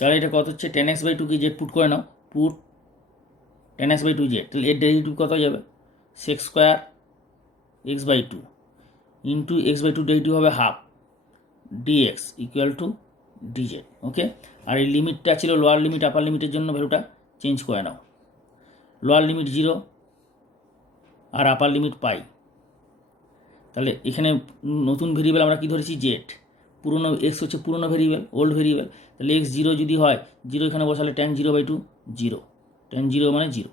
তাহলে এটা কত হচ্ছে, টেন এক্স বাই টু কি জেড পুট করে নাও, put tan x by two z, তাহলে এর ডেরিভেটিভ কত হয়ে যাবে, sec square x by two into x by two derivative হবে half dx equal to dz. Okay, আর এই লিমিটটা ছিল লোয়ার লিমিট আপার লিমিটের জন্য ভ্যালুটা চেঞ্জ করে নাও, লোয়ার লিমিট 0 আর আপার লিমিট পাই। তাহলে এখানে নতুন ভেরিয়েবল আমরা কি ধরেছি, জেড, পুরনো এক্স হচ্ছে পুরনো ভেরিয়েবল, ওল্ড ভেরিয়েবল, তাহলে এক্স 0 যদি হয় 0 এখানে বসালে ট্যান 0 বাই টু 0, ট্যান 0 মানে 0,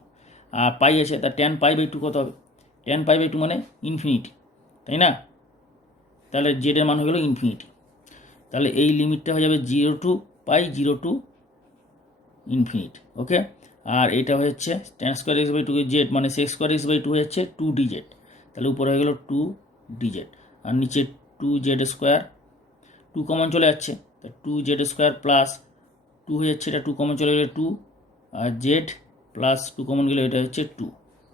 আর পাই আছে, তার ট্যান পাই বাই টু কত হবে, ট্যান পাই বাই টু মানে ইনফিনিটি, তাই না, তাহলে জেডের মান হয়ে গেল ইনফিনিটি। তাহলে এই লিমিটটা হয়ে যাবে 0 to pi 0 to infinity. Okay, আর এটা হচ্ছে tan square x by two z মানে sec square x by two হচ্ছে 2 ডিজেড, তাহলে উপরে হয়ে গেল 2 ডিজেড, আর নিচে 2 জেড স্কোয়ার, 2 কমন চলে যাচ্ছে, তা 2 জেড স্কোয়ার প্লাস 2 হয়ে যাচ্ছে, এটা 2 কমন চলে গেলে 2, আর জেড প্লাস 2 কমন গেলে এটা হচ্ছে 2।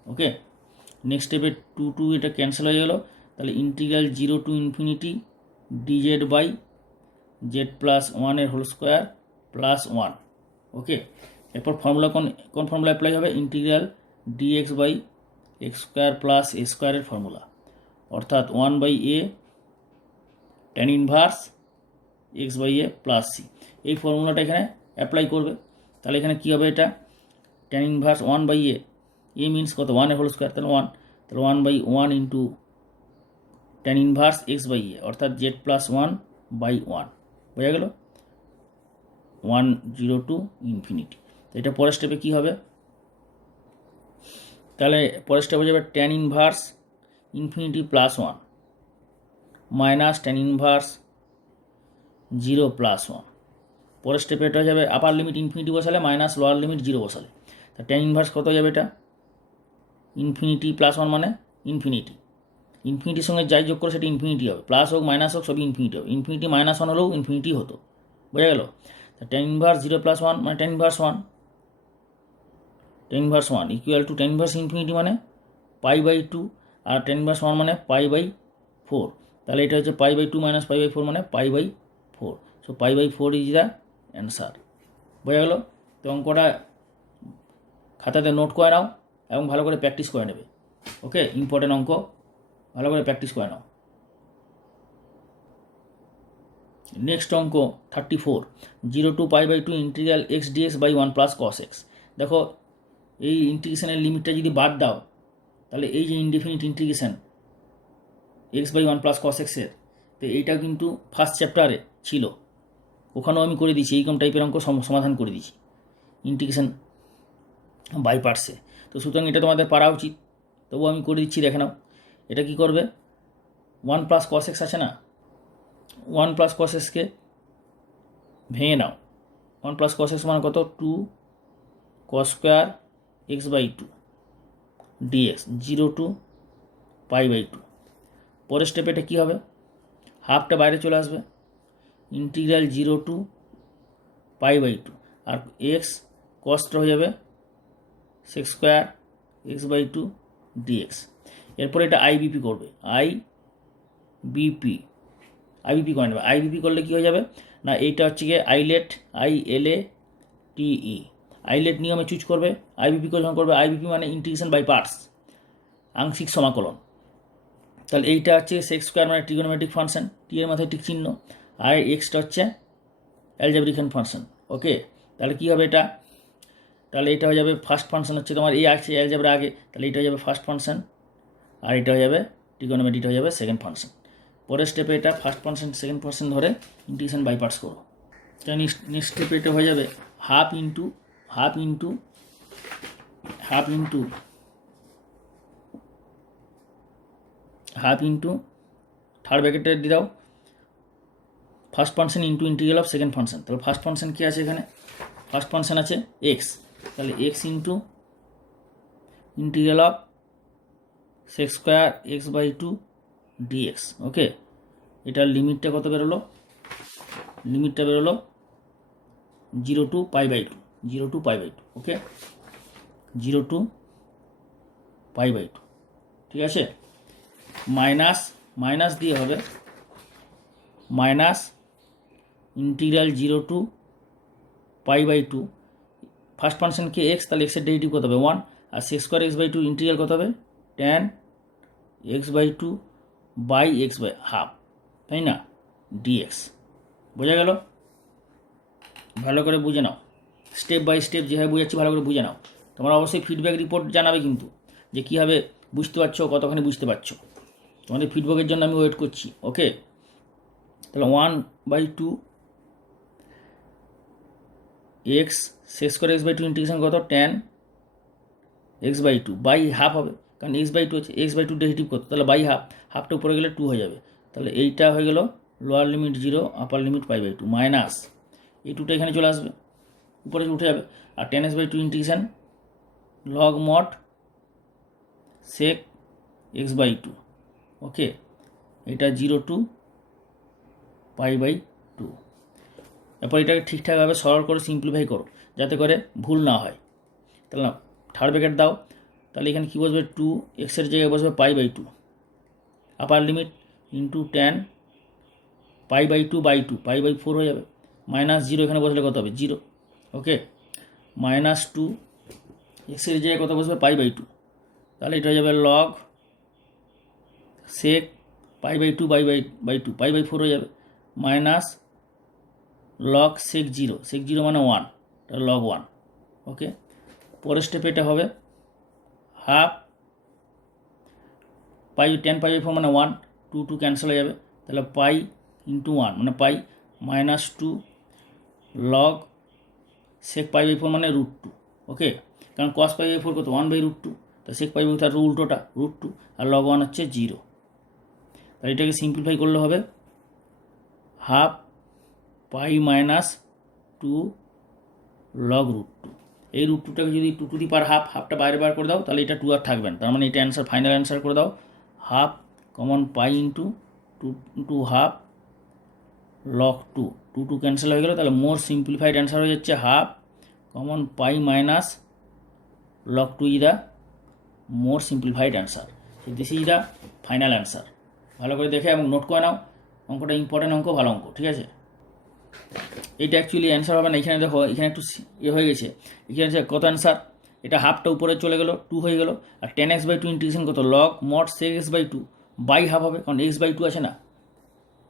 ওকে, নেক্সট স্টেপে 2 এটা ক্যান্সেল হয়ে গেল, তাহলে integral 0 to infinity d z by z plus 1 এর হোল স্কোয়ার প্লাস 1। ওকে, এরপর ফর্মুলা কোন ফর্মুলা অ্যাপ্লাই হবে, integral dx by x square plus a স্কোয়ারের ফর্মুলা, অর্থাৎ 1 by a tan inverse x by a plus c, এই ফর্মুলাটা এখানে অ্যাপ্লাই করবে। তাহলে এখানে কী হবে, এটা tan inverse 1 by a means কত, 1 এর হোল স্কোয়ার, তাহলে 1, তাহলে 1 by 1 into tan inverse x by a, অর্থাৎ জেড প্লাস 1 বাই 1, বোঝা গেল, 1 0 টু ইনফিনিটি। তো এটা পরের স্টেপে কী হবে, তাহলে পরের স্টেপ হয়ে যাবে tan inverse infinity plus 1 minus tan inverse 0 plus 1। পরের স্টেপে এটা হয়ে যাবে আপার লিমিট ইনফিনিটি বসালে মাইনাস লোয়ার লিমিট 0 বসালে, তা ট্যান ইনভার্স কত হয়ে যাবে, এটা ইনফিনিটি প্লাস 1 মানে ইনফিনিটি, ইনফিনিটির সঙ্গে যাই যোগ করে সেটা ইনফিনিটি হবে, প্লাস হোক মাইনাস হোক সবই ইনফিনিটি হবে, ইনফিনিটি মাইনাস 1 হলেও ইনফিনিটি হতো, বোঝা গেল। তা ট্যান ইনভার্স 0 প্লাস 1 মানে tan inverse 1, tan inverse 1 equal to tan inverse infinity মানে পাই বাই 2, আর ট্যান ইনভার্স 1 মানে পাই বাই 4, তাহলে এটা হচ্ছে pi by 2 minus pi by 4 মানে pi by 4, so pi by 4 is the answer, বোঝা গেল। তো অঙ্কটা খাতাতে নোট করে নাও এবং ভালো করে প্র্যাকটিস করে নেবে। ওকে, ইম্পর্টেন্ট অঙ্ক, ভালো করে প্র্যাকটিস করে নাও। নেক্সট অঙ্ক 34, 0 to pi by 2 integral x d x by 1 plus cos x. দেখো এই ইন্টিগ্রেশনের লিমিটটা যদি বাদ দাও, তাহলে এই যে indefinite integration x by 1 plus cos এক্সের, তো এইটাও কিন্তু ফার্স্ট চ্যাপ্টারে ছিল, ওখানেও আমি করে দিয়েছি, এইরকম টাইপের অঙ্ক সমাধান করে দিয়েছি ইন্টিগ্রেশন বাই পার্টসে। তো সুতরাং এটা তোমাদের পারা উচিত, তবুও আমি করে দিচ্ছি, দেখে নাও। এটা কি করবে, 1 প্লাস কস এক্স আছে না, 1 প্লাস কস এক্সকে ভেঙে নাও, 1 প্লাস কস এক্স মানে কত, 2 cos square x by 2 d x 0 to pi by 2। পরের স্টেপে এটা কী হবে, হাফটা বাইরে চলে আসবে, ইন্টিগ্রাল 0 টু পাই বাই 2, আর এক্স কসটা হয়ে যাবে sec square x by 2 dx. এরপরে এটা আইবিপি করবে, আইবিপি করে নেবে। আইবিপি করলে কী হয়ে যাবে না, এইটা হচ্ছে গিয়ে আইলেট, ILATE, আইলেট নিয়মে চুজ করবে, আইবিপি যখন করবে, আইবিপি মানে ইন্টিগ্রেশন বাই পার্টস, আংশিক সমাকলন। তাহলে এইটা হচ্ছে সেক্স স্কোয়ার মানে ট্রিগোনোমেট্রিক ফাংশন, টি এর মাথায় ঠিক চিহ্ন, আর এক্সটা হচ্ছে অ্যালজেব্রিকান ফাংশন। ওকে, তাহলে কী হবে এটা, তাহলে এটা হয়ে যাবে ফার্স্ট ফাংশন হচ্ছে তোমার এই আছে অ্যালজেব্রা আগে, তাহলে এটা হয়ে যাবে ফার্স্ট ফাংশন, আর এটা হয়ে যাবে ট্রিগোনোমেট্রিটা হয়ে যাবে সেকেন্ড ফাংশন। পরের স্টেপে এটা ফার্স্ট ফাংশন সেকেন্ড ফাংশন ধরে ইন্টিগ্রেশন বাই পার্টস করো। তাহলে নেক্সট স্টেপে এটা হয়ে যাবে হাফ ইন্টু থার্ড ব্র্যাকেটে দিয়ে দাও first function into integral of second function. তাহলে ফার্স্ট ফাংশন কী আছে এখানে, ফার্স্ট ফাংশন আছে এক্স, তাহলে x into integral of sec square x by 2 dx. Okay, এটার লিমিটটা কত বেরোলো, লিমিটটা বেরোলো 0 to pi by 2, 0 to pi by 2। Okay, 0 to pi by 2, ঠিক আছে। মাইনাস দিয়ে হবে minus integral 0 to pi by two, first ফাংশনকে এক্স, তাহলে এক্সের ডেরিভেটিভ কত হবে 1, আর sec square x by two integral কত হবে tan x by two by x by half, তাই না, ডিএক্স। বোঝা গেল? ভালো করে বুঝে নাও, স্টেপ বাই স্টেপ যেভাবে বুঝাচ্ছি ভালো করে বুঝে নাও। তোমরা অবশ্যই ফিডব্যাক রিপোর্ট জানাবে কিন্তু, যে কীভাবে বুঝতে পারছো, কতখানি বুঝতে পারছো। তোমাদের ফিডব্যাকের জন্য আমি ওয়েট করছি। ওকে, তাহলে 1/2 x sec square x by two integration কত tan x by two by half হবে, কারণ এক্স বাই টু আছে, এক্স বাই টু ডেরিভেটিভ কত, তাহলে বাই হাফ, হাফটা উপরে গেলে 2 হয়ে যাবে, তাহলে এইটা হয়ে গেল lower limit 0 upper limit pi by two, minus এই 2টা এখানে চলে আসবে, উপরে উঠে যাবে, আর tan x by two integration log mod sec x by two. Okay, এটা 0 টু পাই বাই টু। এরপর এটাকে ঠিকঠাকভাবে সরল করে সিম্পলিফাই করো যাতে করে ভুল না হয়। তাহলে না থার্ড ব্র্যাকেট দাও, তাহলে এখানে কী বসবে 2 এক্সের জায়গায় বসবে pi by two, upper limit into tan pi by two by two, pi by 4 হয়ে যাবে, মাইনাস 0 এখানে বসলে কত হবে 0। ওকে, মাইনাস 2 এক্সের জায়গায় কত বসবে পাই বাই টু, তাহলে এটা হয়ে যাবে log sec pi by two by two, pi by 4 হয়ে যাবে, মাইনাস লগ সেক 0, সেক 0 মানে 1, লগ 1। ওকে, পরের স্টেপে এটা হবে half pi tan pi by 4 মানে 1, 2 ক্যান্সেল হয়ে যাবে, তাহলে পাই ইন্টু 1 মানে pi, minus 2 log sec pi by 4 মানে √2। ওকে, কারণ কস পাই বাই 4 কত 1/√2, তো সেক পাই বাই তার উল্টোটা √2, আর লগ 1 হচ্ছে 0। তাহলে এটাকে সিম্পলিফাই করলে হবে হাফ পাই মাইনাস 2 লগ √2। এই √2টাকে যদি 2 টু দি পাওয়ার হাফ, হাফটা বাইরে বার করে দাও, তাহলে এটা 2 আর থাকবে না, তার মানে এটা অ্যান্সার, ফাইনাল অ্যান্সার করে দাও half common pi into 2 half log 2 cancel হয়ে গেল, তাহলে মোর সিম্পলিফাইড অ্যান্সার হয়ে যাচ্ছে half common pi minus log 2 is the more simplified answer. This is the final answer. ভালো করে দেখে এবং নোট করে নাও, অঙ্কটা ইম্পর্টেন্ট অঙ্ক, ভালো অঙ্ক, ঠিক আছে। এইটা অ্যাকচুয়ালি অ্যান্সার হবে না, এখানে দেখো এখানে একটু হয়ে গেছে, এখানে কত অ্যান্সার, এটা হাফটা উপরে চলে গেল 2 হয়ে গেল, আর tan x by two integration কত log mod sec x by two by half হবে, কারণ এক্স বাই টু আছে না,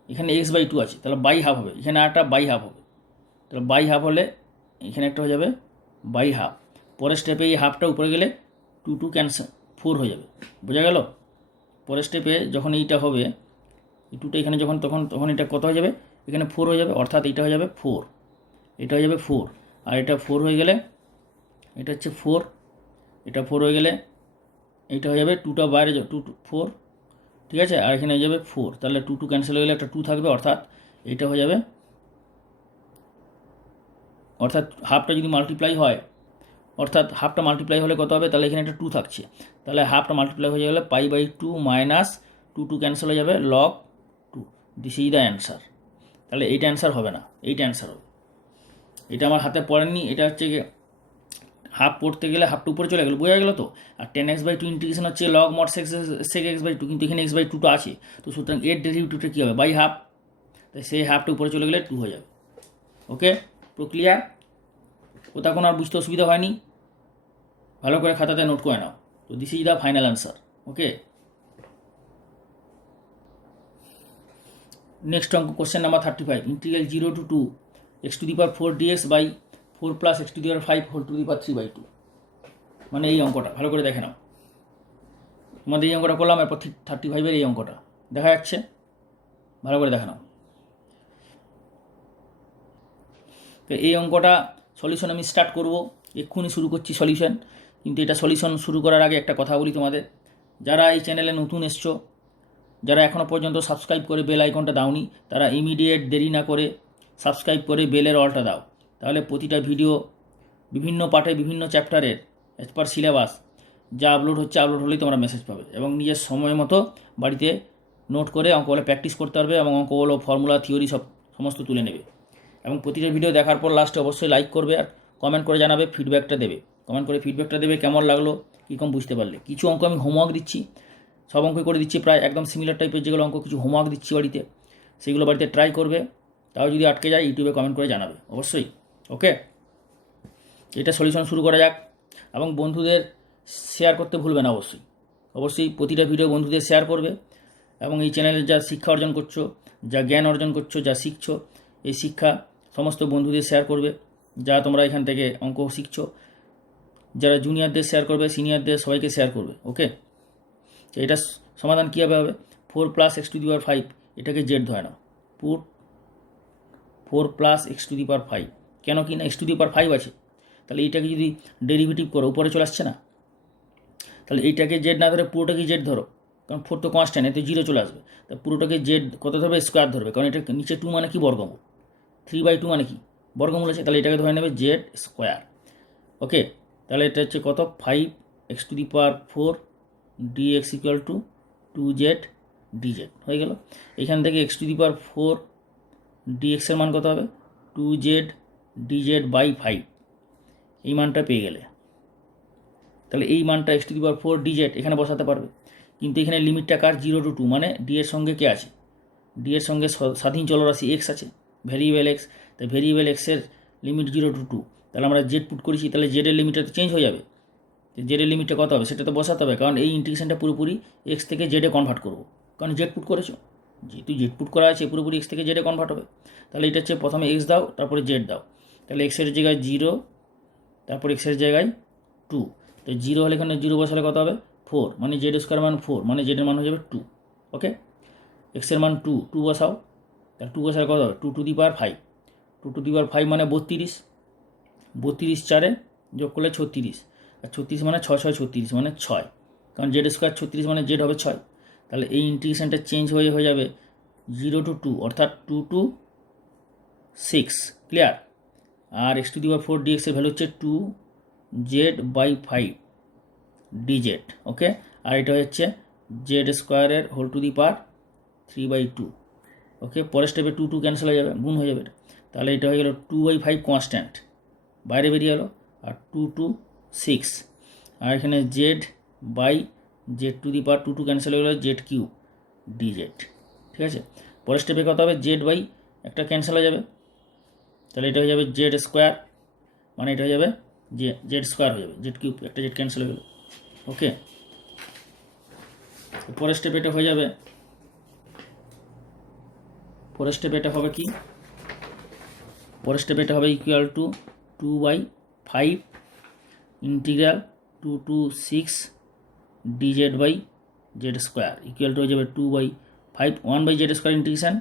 এখানে এক্স বাই টু আছে, তাহলে বাই হাফ হবে, এখানে আরটা বাই হাফ হবে, তাহলে বাই হাফ হলে এখানে একটা হয়ে যাবে বাই হাফ। পরের স্টেপে এই হাফটা উপরে গেলে 2 ক্যান্সেল 4 হয়ে যাবে। বোঝা গেল? পরের স্টেপে যখন এইটা হবে, এই 2টা এখানে যখন তখন এটা কত হয়ে যাবে, এখানে 4 হয়ে যাবে, অর্থাৎ এটা হয়ে যাবে 4, এটা হয়ে যাবে 4, আর এটা 4 হয়ে গেলে এটা হচ্ছে 4, এটা 4 হয়ে গেলে এইটা হয়ে যাবে 2টা বাইরে 2 4, ঠিক আছে, আর এখানে হয়ে যাবে 4, তাহলে 2 ক্যান্সেল হয়ে গেলে একটা 2 থাকবে, অর্থাৎ এইটা হয়ে যাবে, অর্থাৎ হাফটা যদি মাল্টিপ্লাই হয়, অর্থাৎ হাফটা মাল্টিপ্লাই হলে কত হবে, তাহলে এখানে একটা 2 থাকছে, তাহলে হাফটা মাল্টিপ্লাই হয়ে গেলে পাই বাই 2 মাইনাস 2 ক্যান্সেল হয়ে যাবে log 2, this is the answer. তাহলে এইটা অ্যান্সার হবে না, এইটা অ্যান্সার হবে। এটা আমার হাতে পড়েননি, এটা হচ্ছে হাফ পড়তে গেলে হাফটা উপরে চলে গেলো, বোঝা গেল তো। আর tan x by two integration হচ্ছে log mod sec x by two, কিন্তু এখানে এক্স বাই টুটা আছে, তো সুতরাং এর ডেরিভেটিভটা কী হবে বাই হাফ, তাই সেই হাফটা উপরে চলে গেলে 2 হয়ে যাবে। ওকে, প্রক্রিয়া কোথাও কোনো আর বুঝতে অসুবিধা হয়নি, ভালো করে খাতাতে নোট করে নাও। তো this is the final answer. Okay, next অঙ্ক কোশ্চেন নাম্বার 35, ইন্টিগ্রাল 0 to 2 x to the power 4 dx by 4 plus x to the power 5 whole to the power 3/2, মানে এই অঙ্কটা ভালো করে দেখে নাও। তোমাদের এই অঙ্কটা করলাম, এরপর 35-এর এই অঙ্কটা দেখা যাচ্ছে, ভালো করে দেখে নাও। তো এই অঙ্কটা সলিউশন আমি স্টার্ট করব, এক্ষুনি শুরু করছি সলিউশন। কিন্তু এটা সলিউশন শুরু করার আগে একটা কথা বলি তোমাদের, যারা এই চ্যানেলে নতুন এসছো, যারা এখনও পর্যন্ত সাবস্ক্রাইব করে বেল আইকনটা দাওনি, তারা ইমিডিয়েট দেরি না করে সাবস্ক্রাইব করে বেলের অলটা দাও, তাহলে প্রতিটা ভিডিও বিভিন্ন পার্টে বিভিন্ন চ্যাপ্টারের অ্যাজ পার সিলেবাস যা আপলোড হলেই তোমরা মেসেজ পাবে, এবং নিজের সময় মতো বাড়িতে নোট করে অঙ্কগুলো প্র্যাকটিস করতে পারবে, এবং অঙ্কগুলো ফর্মুলা থিওরি সমস্ত তুলে নেবে। এবং প্রতিটা ভিডিও দেখার পর লাস্টে অবশ্যই লাইক করবে আর কমেন্ট করে জানাবে, ফিডব্যাকটা দেবে, কমেন্ট করে ফিডব্যাকটা দেবে কেমন লাগলো, কী কম বুঝতে পারলে। কিছু অঙ্ক আমি হোমওয়ার্ক দিচ্ছি, সব অঙ্কই করে দিচ্ছি, প্রায় একদম সিমিলার টাইপের যেগুলো অঙ্ক কিছু হোমওয়ার্ক দিচ্ছি বাড়িতে, সেগুলো বাড়িতে ট্রাই করবে। তাও যদি আটকে যায় ইউটিউবে কমেন্ট করে জানাবে অবশ্যই। ওকে, এটা সলিউশন শুরু করা যাক, এবং বন্ধুদের শেয়ার করতে ভুলবে না। অবশ্যই প্রতিটা ভিডিও বন্ধুদের শেয়ার করবে, এবং এই চ্যানেলে যা শিক্ষা অর্জন করছো, যা জ্ঞান অর্জন করছো, যা শিখছো, এই শিক্ষা সমস্ত বন্ধুদের শেয়ার করবে। যা তোমরা এখান থেকে অঙ্ক শিখছো, যারা জুনিয়রদের শেয়ার করবে, সিনিয়রদের সবাইকে শেয়ার করবে। ওকে, তো এটা সমাধান কীভাবে হবে? 4 + x⁵, এটাকে জেড ধরে নাও। পুট 4 + x⁵, কেন কি না x⁵ আছে, তাহলে এইটাকে যদি ডেরিভেটিভ করো উপরে চলে আসছে না, তাহলে এইটাকে জেড না ধরে পুরোটাকে জেড ধরো, কারণ 4 তো কনস্ট্যান্ট, এতে 0 চলে আসবে। তা পুরোটাকে জেড কত ধরবে? স্কোয়ার ধরবে, কারণ এটা নিচে 2 মানে কি? বর্গমূল। 3/2 মানে কি? বর্গমূল আছে, তাহলে এটাকে ধরে নেবে জেড স্কোয়ার। ওকে, তাহলে এটা হচ্ছে কত? 5x⁴ dx = 2z dz হয়ে গেল। এখান থেকে x⁴ dx এর মান কত হবে? 2z dz/5, এই মানটা পেয়ে গেলে তাহলে এই মানটা x⁴ dz এখানে বসাতে পারবে। কিন্তু এখানে লিমিটটা কার? 0 to 2, মানে ডি এর সঙ্গে কে আছে? ডি এর সঙ্গে স্বাধীন চলরাশি এক্স আছে, ভেরিয়েবল এক্স। তাই ভেরিয়েবল এক্সের লিমিট 0 to 2, তাহলে আমরা জেড পুট করেছি, তাহলে জেডের লিমিটটা তো চেঞ্জ হয়ে যাবে। জেডের লিমিটটা কত হবে সেটা তো বসাতে হবে, কারণ এই ইন্টিগ্রেশনটা পুরোপুরি এক্স থেকে জেডে কনভার্ট করবো, কারণ জেড পুট করেছো। যেহেতু জেড পুট করা আছে, পুরোপুরি এক্স থেকে জেডে কনভার্ট হবে। তাহলে এটা হচ্ছে প্রথমে এক্স দাও, তারপরে জেড দাও। তাহলে এক্সের জায়গায় 0, তারপর এক্সের জায়গায় 2। তো 0 হলে এখানে 0 বসালে কত হবে? 4, মানে জেড স্কোয়ার মান 4, মানে জেডের মান হয়ে যাবে 2। ওকে, এক্সের মান 2 বসাও, তাহলে 2 বসালে কত হবে? 2⁵। 2⁵ মানে 32, 32 4-এ যোগ করলে 36, আর 36 মানে 6 6 36 মানে 6, কারণ জেড স্কোয়ার 36 মানে জেড হবে 6। তাহলে এই ইন্টিগ্রেশনটা চেঞ্জ হয়ে যাবে 0 to 2, অর্থাৎ 2 to 6। ক্লিয়ার? আর x⁴ dx এর ভ্যালু হচ্ছে 2z/5 dz। ওকে, আর এটা হচ্ছে জেড স্কোয়ারের হোল⁵3/2। ওকে, পরের স্টেপে 2 2 ক্যান্সেল হয়ে যাবে, গুণ হয়ে যাবে। তাহলে এটা হয়ে গেল 2/5 কনস্ট্যান্ট, বাইরে বেরিয়ে গেলো, আর 2 to 6, আর এখানে z/z⁴, 2 2 ক্যান্সেল হয়ে গেলো, z³ dz। ঠিক আছে, পরের স্টেপে কত হবে? z/ একটা ক্যান্সেল হয়ে যাবে, তাহলে এটা হয়ে যাবে জেড স্কোয়ার, মানে এটা হয়ে যাবে জেড স্কোয়ার হয়ে যাবে, z³ একটা জেড ক্যান্সেল হয়ে গেল। ওকে, পরের স্টেপে এটা হয়ে যাবে, পরের স্টেপে এটা হবে কি? পরের স্টেপে এটা হবে = 2/5 ইন্টিগ্রাল 2 to 6 dz/z² হয়ে যাবে 2/5 1/z² ইন্টিগ্রেশন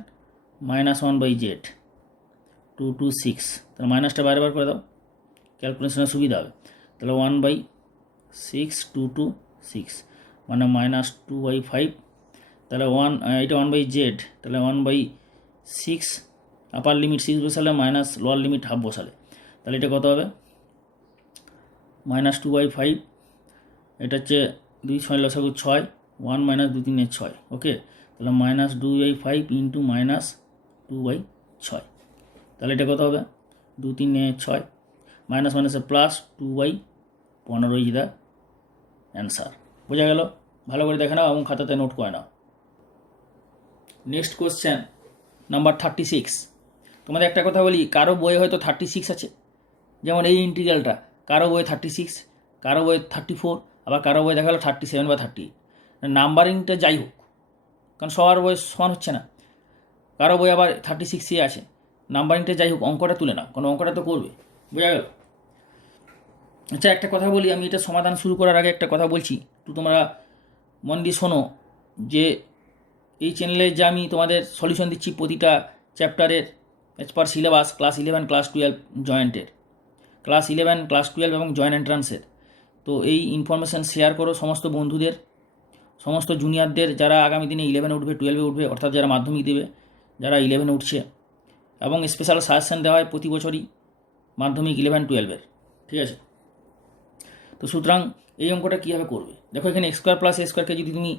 -1/z 2 to 6। তাহলে মাইনাসটা বাইরে বার করে দাও, ক্যালকুলেশনের সুবিধা হবে। তাহলে 1/6 2 to 6 মানে -2/5, তাহলে এটা 1/z, তাহলে 1/6 আপার লিমিট 6 বসালে মাইনাস লোয়ার লিমিট হাফ বসালে, তাহলে এটা কত হবে? -2/5, এটা হচ্ছে 2 6 লসাগু 6, 1 - 2 3 6। ওকে, তাহলে -2/5 ইন্টু -2/6, তাহলে এটা কত হবে? 2 3 6, মাইনাস মাইনাসে প্লাস 2/15 ইজ দ্য অ্যান্সার। বোঝা গেল? ভালো করে দেখে নাও এবং খাতাতে নোট করে নাও। Next question number 36। তোমাদের একটা কথা বলি, কারো বইয়ে হয়তো 36 আছে, যেমন এই ইন্টিগ্রালটা কারো বইয়ে 36, কারো বইয়ে 34, আবার কারো বইয়ে দেখা গেলো 37 বা 38। নাম্বারিংটা যাই হোক, কারণ সবার বই সমান হচ্ছে না, কারো বই আবার 36 আছে, নাম্বারিংটা যাই হোক, অঙ্কটা তুলে নাও, কারণ অঙ্কটা তো করবে। বোঝা গেল? আচ্ছা, একটা কথা বলি, আমি এটা সমাধান শুরু করার আগে একটা কথা বলছি, তো তোমরা মন দিয়ে শোনো, যে এই চ্যানেলে যে আমি তোমাদের সলিউশন দিচ্ছি প্রতিটা চ্যাপ্টারের as per syllabus, class 11 class 12 জয়েন্টের, ক্লাস 11 ক্লাস 12 এবং জয়েন্ট এন্ট্রান্সের। তো এই ইনফরমেশান শেয়ার করো সমস্ত বন্ধুদের, সমস্ত জুনিয়রদের, যারা আগামী দিনে 11-এ উঠবে, 12-এ উঠবে, অর্থাৎ যারা মাধ্যমিক দেবে, যারা 11-এ উঠছে, এবং স্পেশাল সাজেশন দেওয়া হয় প্রতি বছরই মাধ্যমিক 11-12-এর। ঠিক আছে, তো সুতরাং এই অঙ্কটা কীভাবে করবে দেখো, এখানে x² + a² যদি তুমি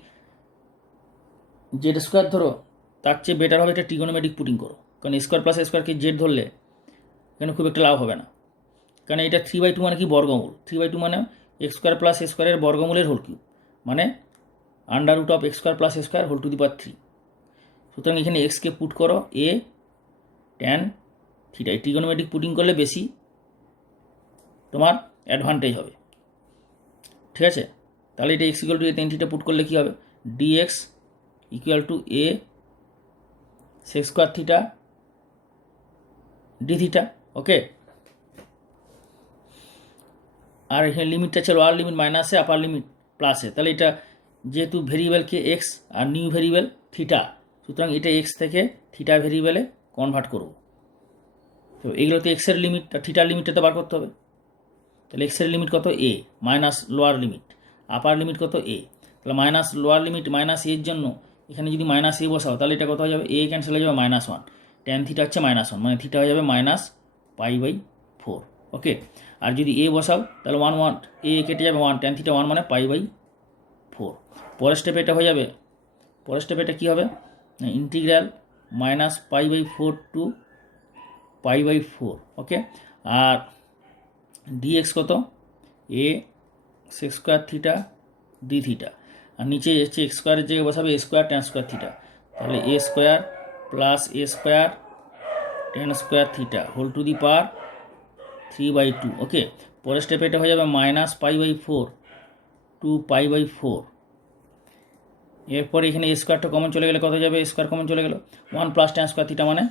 z² ধরো, তার চেয়ে বেটার হবে এটা ট্রিগোনোমেট্রিক পুটিং করো, কারণ a² + a² জেড ধরলে এখানে খুব একটা লাভ হবে না, কারণ এটা 3/2 মানে কি? বর্গমূল। 3/2 মানে x² + a² বর্গমূলের হোল কিউব, মানে √x² + a² হোল⁵। সুতরাং এখানে এক্সকে পুট করো a tan θ, ট্রিগোনোমেট্রিক পুটিং করলে বেশি তোমার অ্যাডভান্টেজ হবে। ঠিক আছে, তাহলে এটা x equal to a tan theta put করলে কী হবে, dx equal to a sec square theta d theta. Okay, আর এখানে লিমিটটা ছিল লোয়ার লিমিট মাইনাসে, আপার লিমিট প্লাসে। তাহলে এটা যেহেতু ভেরিয়েবলকে এক্স আর নিউ ভেরিয়েবল থিটা, সুতরাং এটা এক্স থেকে থিটা ভেরিয়েবলে কনভার্ট করব। তো এগুলোতে এক্সের লিমিট আর থিটার লিমিটটা তো বার করতে হবে। তাহলে এক্সের লিমিট কত, a, minus lower limit, upper limit কত, এ। তাহলে মাইনাস লোয়ার লিমিট মাইনাস এর জন্য এখানে যদি মাইনাস এ বসাও তাহলে এটা কত হয়ে যাবে, এ ক্যান্সেল হয়ে যাবে -1, ট্যান থিটা হচ্ছে -1, মানে থিটা হয়ে যাবে -π/4। ওকে, আর যদি এ বসাও তাহলে 1 এ কেটে যাবে 1, ট্যান থিটা 1 মানে π/4। পরের স্টেপে এটা হয়ে যাবে, পরের স্টেপে এটা কী হবে, ইন্টিগ্রাল -π/4 টু π/4। ওকে, আর ডিএক্স কত, a sec square theta d theta, আর নিচে হচ্ছে এক্স স্কোয়ারের জায়গায় বসাবে a square tan square theta. তাহলে a square plus a square tan square theta whole to the power 3/2। Okay, পরের স্টেপে এটা হয়ে যাবে -π/4 টু π/4। এরপরে এখানে এ স্কোয়ারটা কমন চলে গেলে কত হয়ে যাবে, স্কোয়ার কমন চলে গেল, 1 প্লাস ট্যান স্কোয়ার থিটা মানে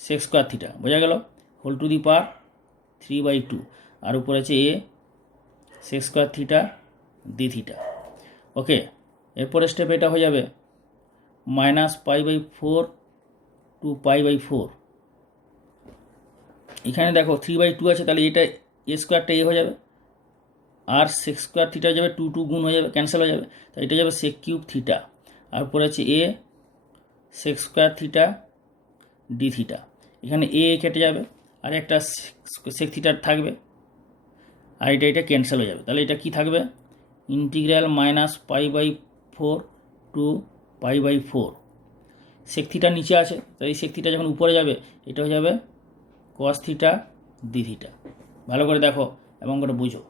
সেক স্কোয়ার থিটা, বোঝা গেল, হোল টু দি পাওয়ার 3/2। আর উপরে আছে a sec square theta d theta. Okay, এরপরে স্টেপ এটা হয়ে যাবে -π/4 টু π/4। এখানে দেখো 3/2 আছে, তাহলে এটা এ স্কোয়ারটা এ হয়ে যাবে, আর সেক স্কোয়ার থিটা হয়ে যাবে 2 গুণ হয়ে যাবে, ক্যান্সেল হয়ে যাবে, তাই এটা যাবে সেক কিউব থিটা। আর উপরে আছে a sec square theta d theta. এখানে এ কেটে যাবে আর একটা সেক থিটা থাকবে, আর এটা ক্যান্সেল হয়ে যাবে। তাহলে এটা কি থাকবে, ইন্টিগ্রাল -π/4 টু π/4। সেক থিটা নিচে আছে, তাই এই সেক থিটা যখন উপরে যাবে এটা হয়ে যাবে কস থিটা ডি থিটা। ভালো করে দেখো এবং করে বুঝো।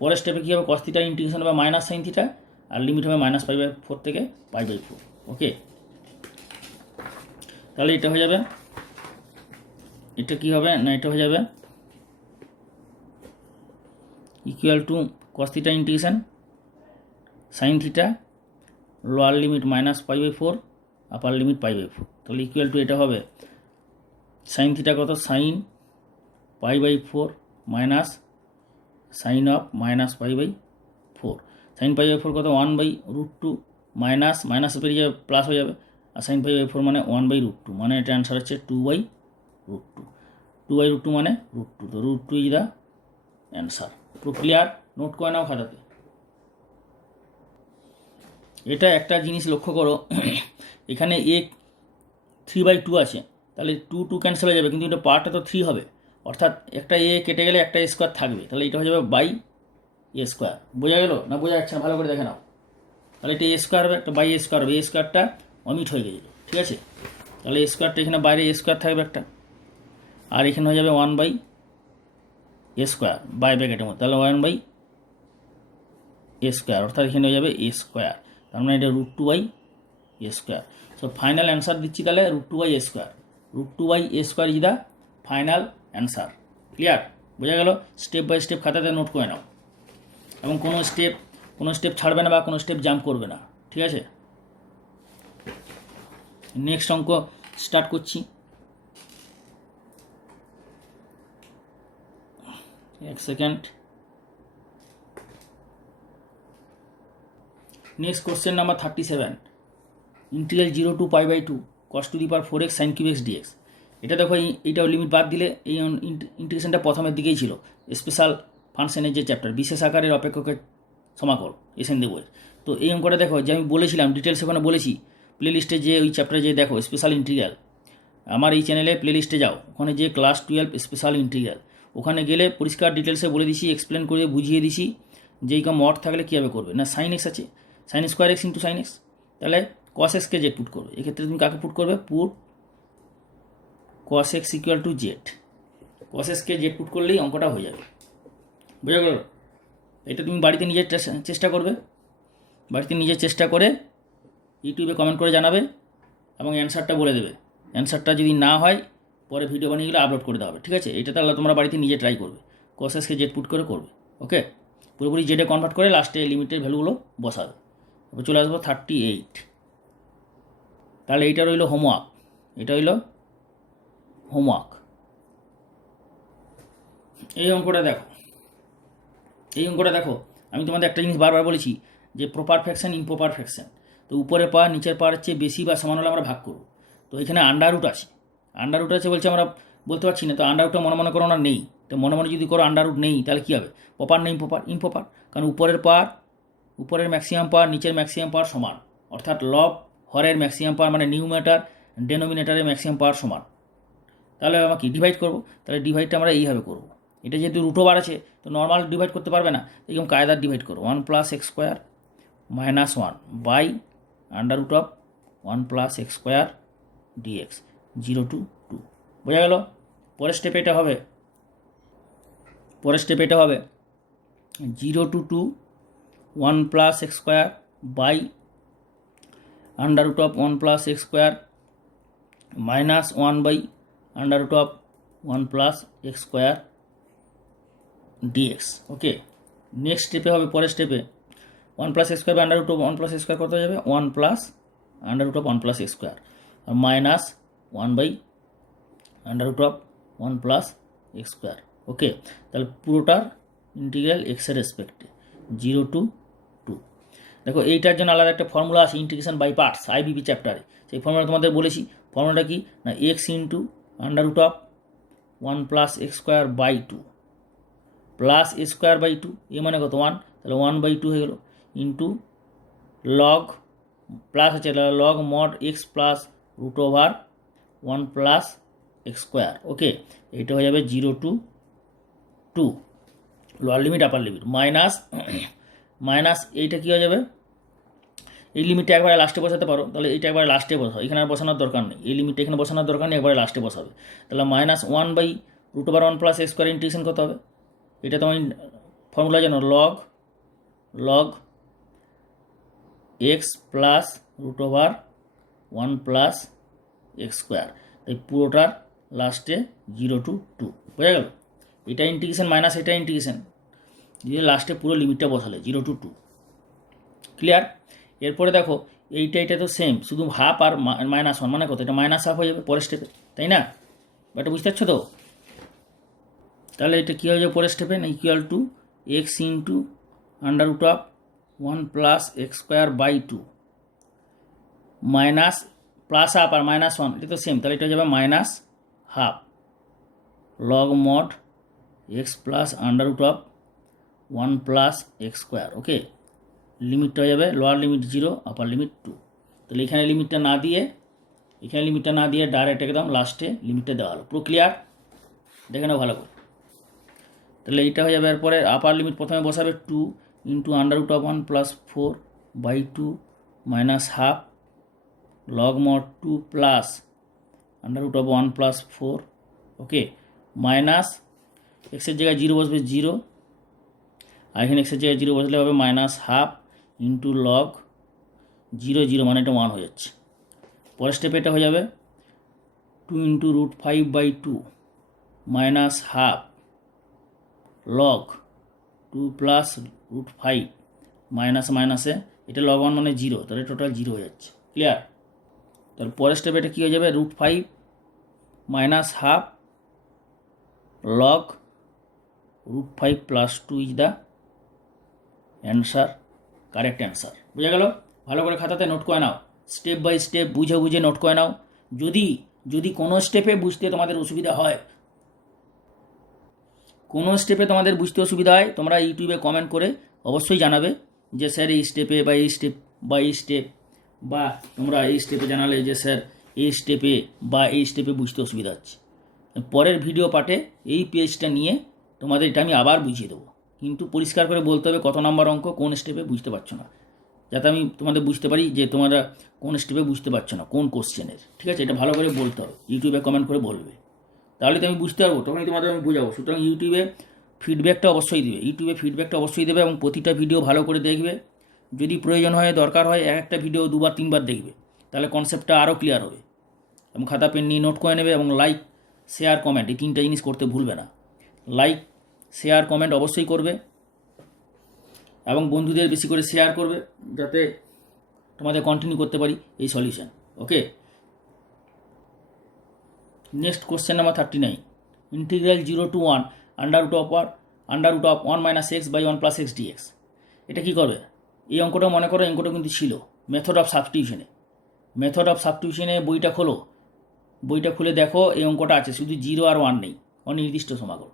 পরের স্টেপে কী হবে, কস থিটার ইন্টিগ্রেশন হবে মাইনাস সাইন থিটা, আর লিমিট হবে -π/4 থেকে π/4। ওকে, তাহলে এটা হয়ে যাবে, এটা কি হবে না, এটা হয়ে যাবে equal to cos theta integration sine theta, lower limit -π/4, upper limit π/4। তাহলে ইকুয়াল টু এটা হবে সাইন থিটা কত, sine π/4 minus sine of -π/4। Sine π/4 কত, 1/√2 মাইনাস মাইনাস বেরিয়ে যাবে প্লাস হয়ে যাবে, আর সাইন π/4 মানে 1/√2, মানে এটা অ্যান্সার হচ্ছে 2/√2। 2/√2 মানে √2, তো √2 ইজ দ্য অ্যান্সার। পুরো ক্লিয়ার, নোট করে নাও খাতাতে। এটা একটা জিনিস লক্ষ্য করো, এখানে এ 3/2 আছে, তাহলে 2 ক্যান্সেল হয়ে যাবে, কিন্তু এটা পাওয়ারটা তো 3 হবে, অর্থাৎ একটা এ কেটে গেলে একটা স্কোয়ার থাকবে, তাহলে এটা হয়ে যাবে বাই এ স্কোয়ার। বোঝা গেল না, বোঝা যাচ্ছে না, ভালো করে দেখে নাও। তাহলে এটা এ স্কোয়ার হবে, একটা বাই এ স্কোয়ার হবে, এ স্কোয়ারটা অমিট হয়ে গেছিলো, ঠিক আছে। তাহলে এ স্কোয়ারটা এখানে বাইরে এ স্কোয়ার থাকবে একটা, আর এখানে হয়ে যাবে 1/এ স্কোয়ার বাই ব্র্যাকেটের মধ্যে, তাহলে 1/এ স্কোয়ার, অর্থাৎ এখানে হয়ে যাবে এ স্কোয়ার, তার মানে এটা √2/এ স্কোয়ার। সো ফাইনাল অ্যান্সার দিচ্ছি তাহলে √2/এ স্কোয়ার। √2/এ square is the final answer. Clear, বোঝা গেল। স্টেপ বাই স্টেপ খাতাতে নোট করে নাও, এবং কোনো স্টেপ ছাড়বে না বা কোনো স্টেপ জাম্প করবে না, ঠিক আছে। নেক্সট অঙ্ক স্টার্ট করছি। এক second. Next question number 37, integral 0 to π/2 cos to the power 4x sin cube x dx। এটা দেখো, এইটাও লিমিট বাদ দিলে এই ইন্টিগ্রেশনটা প্রথমের দিকেই ছিল, স্পেশাল ফাংশনের যে চ্যাপ্টার, বিশেষ আকারের অপেক্ষকের সমাকল এসএন বইয়ের। তো এই অঙ্কটা দেখো, যে আমি বলেছিলাম ডিটেলস ওখানে বলেছি, প্লে লিস্টে যে ওই চ্যাপ্টারে যে দেখো স্পেশাল ইন্টিগ্রাল, আমার এই চ্যানেলে প্লে লিস্টে যাও, ওখানে যে ক্লাস 12 স্পেশাল ইন্টিগ্রাল, ওখানে গেলে পরিষ্কার ডিটেলসে বলে দিছি, এক্সপ্লেন করে বুঝিয়ে দিছি যে এই মড থাকলে কীভাবে করবে না। সাইন এক্স আছে, sine square x into sine x, তাহলে কস এক্সকে জেড পুট করবে, এক্ষেত্রে তুমি কাকে পুট করবে, put cos x equal to z. Cos এক্সকে জেড পুট করলেই অঙ্কটা হয়ে যাবে, বুঝা গেল। এটা তুমি বাড়িতে নিজের চেষ্টা করবে, বাড়িতে নিজের চেষ্টা করে ইউটিউবে কমেন্ট করে জানাবে এবং অ্যান্সারটা বলে দেবে। অ্যান্সারটা যদি না হয় পরে ভিডিও বানিয়ে গেলে আপলোড করে দেওয়া হবে, ঠিক আছে। এটা তাহলে তোমরা বাড়িতে নিজে ট্রাই করবে, কসেসকে জেড পুট করে করবে। ওকে, পুরোপুরি জেডে কনভার্ট করে লাস্টে লিমিটের ভ্যালুগুলো বসাবে। এবার চলে আসবো 38। তাহলে এইটা রইল হোমওয়ার্ক, এটা হইল হোমওয়ার্ক। এই অঙ্কটা দেখো, এই অঙ্কটা দেখো, আমি তোমাদের একটা জিনিস বারবার বলেছি যে প্রপার ফ্র্যাকশন ইমপ্রপার ফ্র্যাকশন। তো উপরের পাওয়ার নিচের পাওয়ার চেয়ে বেশি বা সমান হলে আমরা ভাগ করব। তো এখানে আন্ডার রুট আছে, আন্ডার রুট আছে বলছে আমরা বলতে পারছি না। তো আন্ডার রুটটা মনে মনে করো না নেই, তো মনে মনে যদি করো আন্ডার রুট নেই তাহলে কী হবে? প্রপার না ইমপ্রপার? ইমপ্রপার, কারণ উপরের পাওয়ার, উপরের ম্যাক্সিমাম পাওয়ার নিচের ম্যাক্সিমাম পাওয়ার সমান, অর্থাৎ লব হরের ম্যাক্সিমাম পাওয়ার মানে নিউমেটার ডেনোমিনেটারের ম্যাক্সিমাম পাওয়ার সমান। তাহলে আমাকে ডিভাইড করবো, তাহলে ডিভাইডটা আমরা এইভাবে করবো। এটা যেহেতু রুটো বার আছে তো নর্মাল ডিভাইড করতে পারবে না, এরকম কায়দার ডিভাইড করো। 1 + x² - 1 by under root of 1 + x² dx 0 to 2। বোঝা গেল? পরের স্টেপে এটা হবে, পরের স্টেপে এটা হবে 0 to 2 1 + x² by under root of 1 + x² - 1 by under root of 1 + x² dx। Okay, next স্টেপে হবে, পরের স্টেপে 1 + x² by under root of 1 + x² কত হয়ে যাবে? 1 + আন্ডার রুট অফ 1 + x² আর minus 1 by under root of 1 + x²। Okay, তাহলে পুরোটার ইন্টিগ্রাল এক্সের রেসপেক্টে 0 to 2। দেখো এইটার জন্য আলাদা একটা ফর্মুলা আছে, ইন্টিগ্রেশন বাই পার্টস, আইবিপি চ্যাপ্টারে। সেই ফর্মুলা তোমাদের বলেছি। ফর্মুলাটা কি না, x into under root of 1 + x² by 2 plus a²/2, a মানে কত 1, তাহলে 1/2 হয়ে গেল, ইন্টু লগ প্লাস আছে log mod x plus root over 1 + x²। Okay, এইটা হয়ে যাবে 0 to 2, lower limit upper limit minus minus এইটা কী হয়ে যাবে? এই লিমিটটা একবারে লাস্টে বসাতে পারো, তাহলে এইটা একবারে লাস্টে বসাও, এখানে আর বসানোর দরকার নেই। এই লিমিটটা এখানে বসানোর দরকার নেই, একবারে লাস্টে বসাবে। তাহলে -1/√1 + x² ইন্টিগ্রেশন কত হবে? এটা তোমার ফর্মুলা জানো, লগ এক্স প্লাস √1 + x²। তাই পুরোটার লাস্টে 0 to 2। বোঝা গেল? এটা ইন্টিগ্রেশন মাইনাস এটা ইন্টিগ্রেশন দিয়ে লাস্টে পুরো লিমিটটা বসালে 0 to 2। ক্লিয়ার? এরপরে দেখো এইটা তো সেম, শুধু হাফ আর -1 মানে কত? এটা -1/2 হয়ে যাবে পরের স্টেপে, তাই না? এটা বুঝতে পারছো তো? তাহলে এটা কী হয়ে যাবে পরের স্টেপে? না equal to x into under root of 1 + x²/2 minus plus half আর -1, এটা তো সেম, তাহলে এটা হয়ে যাবে -1/2 log mod x plus under root of 1 + x²। Okay, লিমিটটা হয়ে যাবে লোয়ার লিমিট 0 আপার লিমিট 2। তাহলে এখানে লিমিটটা না দিয়ে ডাইরেক্ট একদম লাস্টে লিমিটটা দেওয়া হলো। পুরো ক্লিয়ার? দেখে নাও ভালো করে। তাহলে এইটা হয়ে যাবে, এরপরে আপার লিমিট প্রথমে বসাবে 2 into under root of 1 + 4/2 -1/2 log mod 2 plus under root of 1 + 4। Okay, minus এক্সের জায়গায় 0 বসবে 0, আর এখানে এক্সের জায়গায় 0 বসলে হবে -1/2 ইন্টু লগ 0 0 মানে এটা 1 হয়ে যাচ্ছে। পরের স্টেপে এটা হয়ে যাবে 2 ইন্টু √5/2 -1/2 লগ 2 প্লাস √5 মাইনাসে এটা লগ 1 মানে 0, তাহলে টোটাল 0 হয়ে যাচ্ছে। ক্লিয়ার? তাহলে পরের স্টেপে এটা কী হয়ে যাবে? √5 -1/2 log √5 + 2 is the answer, correct answer. বুঝা গেল? ভালো করে খাতাতে নোট করে নাও, স্টেপ বাই স্টেপ বুঝে নোট করে নাও। যদি কোনো স্টেপে বুঝতে তোমাদের অসুবিধা হয়, তোমরা ইউটিউবে কমেন্ট করে অবশ্যই জানাবে যে স্যার এই স্টেপে বা এই স্টেপ বা তোমরা এই স্টেপে জানালে যে স্যার এই স্টেপে বুঝতে অসুবিধা হচ্ছে। পরের ভিডিও পার্টে এই পেজটা নিয়ে তোমাদের এটা আমি আবার বুঝিয়ে দেবো, কিন্তু পরিষ্কার করে বলতে হবে কত নাম্বার অঙ্ক কোন স্টেপে বুঝতে পারছো না, যাতে আমি তোমাদের বুঝতে পারি যে তোমরা কোন স্টেপে বুঝতে পারছো না, কোন কোশ্চেনের। ঠিক আছে? এটা ভালো করে বলতে হবে, ইউটিউবে কমেন্ট করে বলবে, তাহলে তো আমি বুঝতে পারবো, তখনই তোমাদের আমি বোঝাবো। সুতরাং ইউটিউবে ফিডব্যাকটা অবশ্যই দেবে এবং প্রতিটা ভিডিও ভালো করে দেখবে। যদি প্রয়োজন হয়, দরকার হয়, একটা ভিডিও 2বার 3বার দেখবে, তাহলে কনসেপ্টটা আরও ক্লিয়ার হবে। এবং খাতা পেন নিয়ে নোট করে নেবে এবং লাইক শেয়ার কমেন্ট এই 3টা জিনিস করতে ভুলবে না। লাইক শেয়ার কমেন্ট অবশ্যই করবে এবং বন্ধুদের বেশি করে শেয়ার করবে যাতে তোমাদের কন্টিনিউ করতে পারি এই solution. Okay, next question number 39, integral 0 to 1 under root of 1 minus x by 1 plus x dx. এটা কী করবে? এই অঙ্কটা মনে করো, অঙ্কটা কিন্তু ছিল মেথড অফ সাবস্টিটিউশনে। বইটা খোলো, বইটা খুলে দেখো এই অঙ্কটা আছে, শুধু 0 আর 1 নেই, অনির্দিষ্ট সমাকল,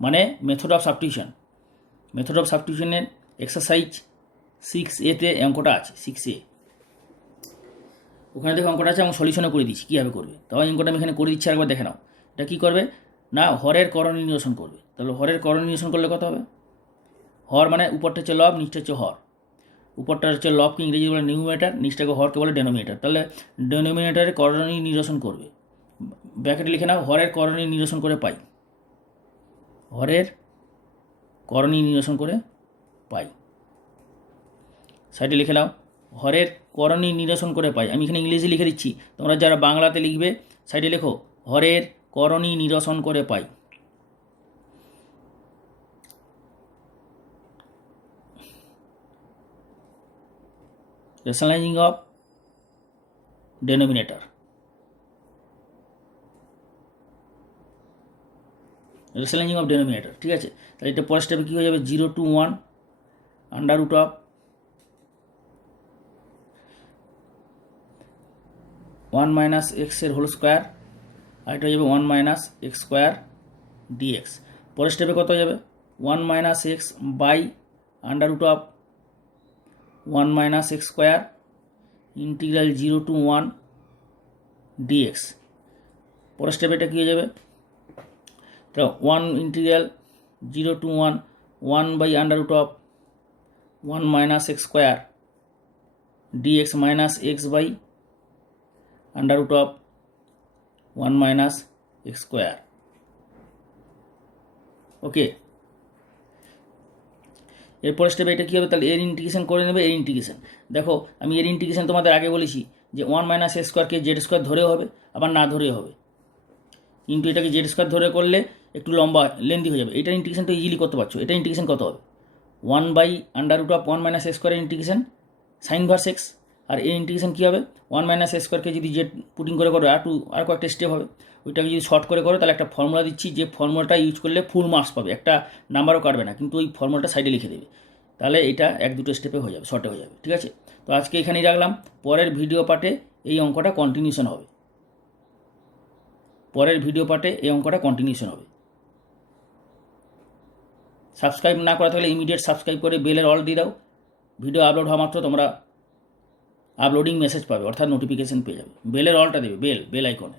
মানে মেথড অফ সাবস্টিটিউশনের এক্সারসাইজ 6A-তে অঙ্কটা আছে। 6A ওখানে দেখো অঙ্কটা আছে, এবং সলিউশনে করে দিচ্ছি কীভাবে করবে। তবে অঙ্কটা আমি এখানে করে দিচ্ছি, একবার দেখে নাও। এটা কী করবে না, হরের করণীয় নিরসন করবে। তাহলে হরের করণীয় নিরসন করলে কত হবে? হর মানে উপরটা হচ্ছে লব, নিচটা হচ্ছে হর। উপরটা হচ্ছে লবকে ইংরেজি বলে নিউমিনেটর, নিচটাকে হরকে বলে ডেনোমিনেটর। তাহলে ডেনোমিনেটরের করণীয় নিরসন করবে, ব্র্যাকেটে লিখে নাও হরের করণীয় নিরসন করে পাই। হরের করণীয় নিরসন করে পাই, সাইডে লিখে নাও হরের করণীয় নিরসন করে পাই। আমি এখানে ইংলিশে লিখে দিচ্ছি, তোমরা যারা বাংলাতে লিখবে সাইডে লেখো হরের করণীয় নিরসন করে পাই। রেশনালাইজিং অফ ডেনোমিনেটর, ঠিক আছে। তাহলে এটা পরের স্টেপে কী হয়ে যাবে? 0 to 1 under root of 1 minus এক্সের হোল স্কোয়ার, আর এটা হয়ে যাবে 1 মাইনাস এক্স স্কোয়ার ডিএক্স। পরের স্টেপে কত হয়ে যাবে? 1 minus x by under root of 1 minus x square integral 0 to 1 dx. পরের স্টেপে এটা কী হয়ে যাবে? তো 1 ইন্টিগ্রাল 0 to 1 by under root of 1 minus x square dx minus x by under root of 1 minus x square. Okay, এরপরের স্টেপে এটা কী হবে? তাহলে এর ইন্টিগ্রেশন করে নেবে। এর ইন্টিগ্রেশন দেখো, আমি এর ইন্টিগ্রেশন তোমাদের আগে বলেছি যে 1 মাইনাস এক্স স্কোয়ারকে জেড স্কোয়ার ধরেও হবে, আবার না ধরেও হবে, কিন্তু এটাকে জেড স্কোয়ার ধরে করলে একটু লম্বা লেন্দি হয়ে যাবে। এটার ইন্টিগ্রেশনটা ইজিলি করতে পারছো। এটা ইন্টিগ্রেশন কত হবে? 1 by under root of 1 minus x স্কোয়ারের ইন্টিগ্রেশন সাইন ভার্স এক্স। আর এই ইন্টিগ্রেশন কী হবে? 1 মাইনাস এক্স স্কোয়ারকে যদি জেড পুটিং করে করো আর কয়েকটা স্টেপ হবে, ওইটাকে যদি শর্ট করে করো তাহলে একটা ফর্মুলা দিচ্ছি, যে ফর্মুলাটা ইউজ করলে ফুল মার্কস পাবে, একটা নাম্বারও কাটবে না, কিন্তু ওই ফর্মুলাটা সাইডে লিখে দেবে। তাহলে এটা 1-2 স্টেপে হয়ে যাবে, শর্টে হয়ে যাবে। ঠিক আছে, তো আজকে এখানেই রাখলাম। পরের ভিডিও পার্টে এই অঙ্কটা কন্টিনিউশন হবে। সাবস্ক্রাইব না করা থাকলে ইমিডিয়েট সাবস্ক্রাইব করে বেলের অল দিয়ে দাও। ভিডিও আপলোড হওয়া মাত্র তোমরা আপলোডিং মেসেজ পাবে, অর্থাৎ নোটিফিকেশন পেয়ে যাবে। বেলের অলটা দেবে, বেল আইকনে।